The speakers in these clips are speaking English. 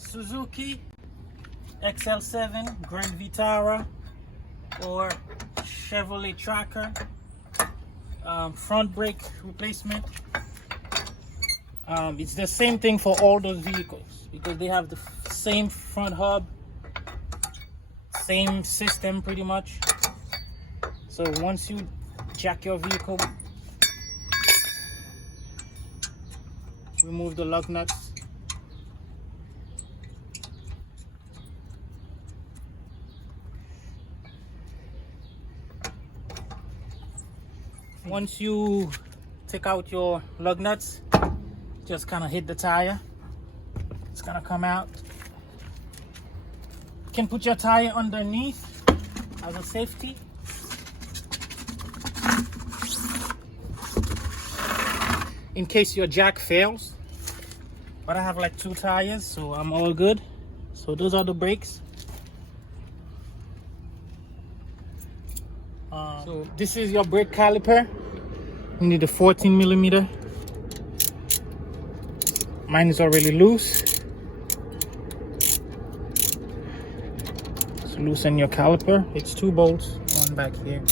Suzuki XL7 Grand Vitara or Chevrolet Tracker, front brake replacement. It's the same thing for all those vehicles because they have the same front hub, same system pretty much. So once you jack your vehicle, remove the lug nuts. Once you take out your lug nuts, just kind of hit the tire. It's gonna come out. You can put your tire underneath as a safety. In case your jack fails. But I have like 2 tires, so I'm all good. So those are the brakes. So this is your brake caliper. You need a 14mm. Mine is already loose. So loosen your caliper. It's 2 bolts, one back here.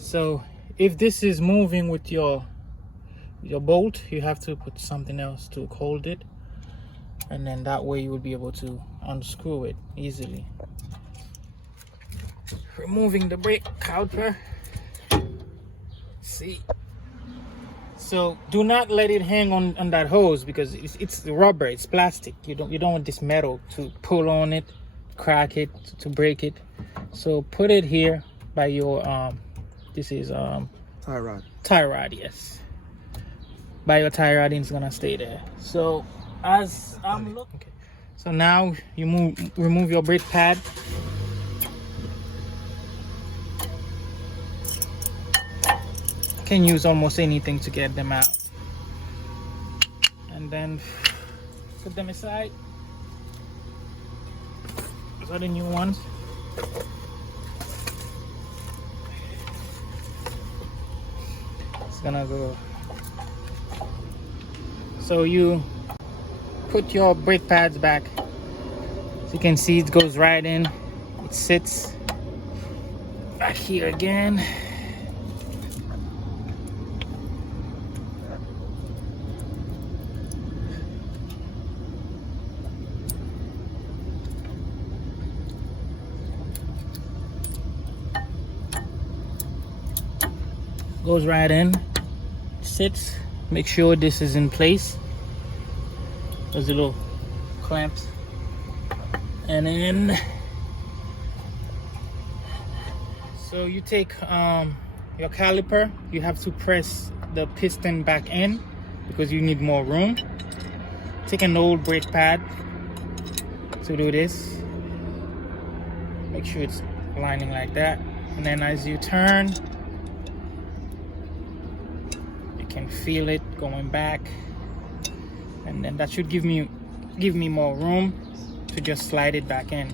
So if this is moving with your bolt, you have to put something else to hold it, and then that way you will be able to unscrew it easily. Removing the brake caliper. See, so do not let it hang on that hose because it's rubber, it's plastic. You don't want this metal to pull on it, crack it, to break it. So put it here by your this is tie rod. Tie rod, yes. By your tie rod, it's gonna stay there. So as I'm looking, okay. So now you remove your brake pad. Can use almost anything to get them out, and then put them aside. Those are the new ones. It's gonna go. So you put your brake pads back. So you can see it goes right in. It sits back here again. Goes right in, sits. Make sure this is in place. Those little clamps, and then so you take your caliper. You have to press the piston back in because you need more room. Take an old brake pad to do this. Make sure it's lining like that, and then as you turn, can feel it going back, and then that should give me more room to just slide it back in.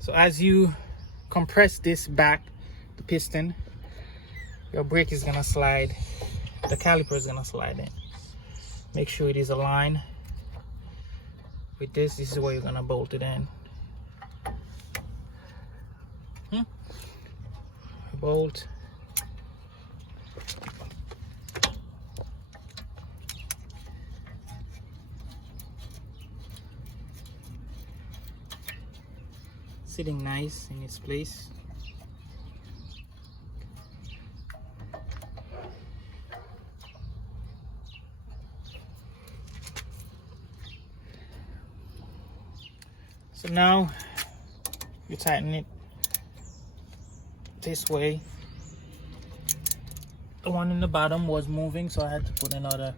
So as you compress this back, the piston, your brake is gonna slide, the caliper is gonna slide in. Make sure it is aligned with this. This is where you're gonna bolt it in. Bolt. Sitting nice in its place. So now you tighten it this way. The one in the bottom was moving, so I had to put another.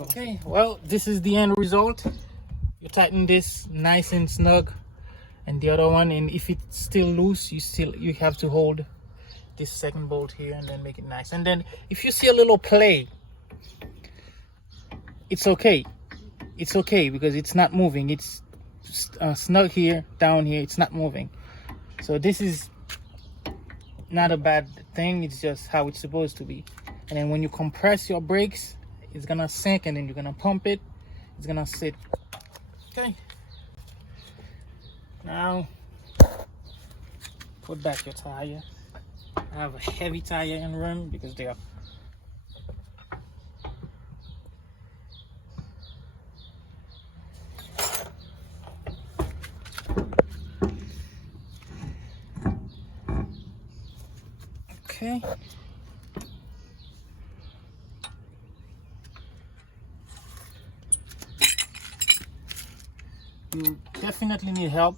Okay, well, this is the end result. You tighten this nice and snug, and the other one, and if it's still loose, you have to hold this second bolt here and then make it nice. And then if you see a little play, it's okay. It's okay because it's not moving. It's snug here, down here, it's not moving. So this is not a bad thing, it's just how it's supposed to be. And then when you compress your brakes, it's gonna sink, and then you're gonna pump it, it's gonna sit. Okay, now put back your tire. I have a heavy tire in rim because they are okay. You definitely need help.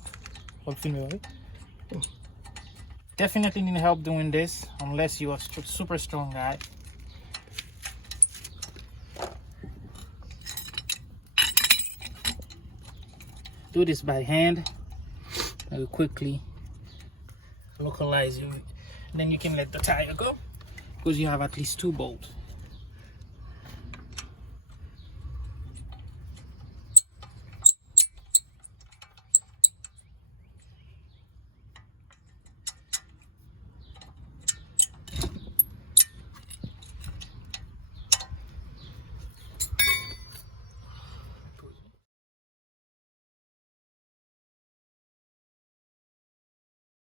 Definitely need help doing this unless you are a super strong guy. Do this by hand. I will quickly localize you. Then you can let the tire go because you have at least 2 bolts.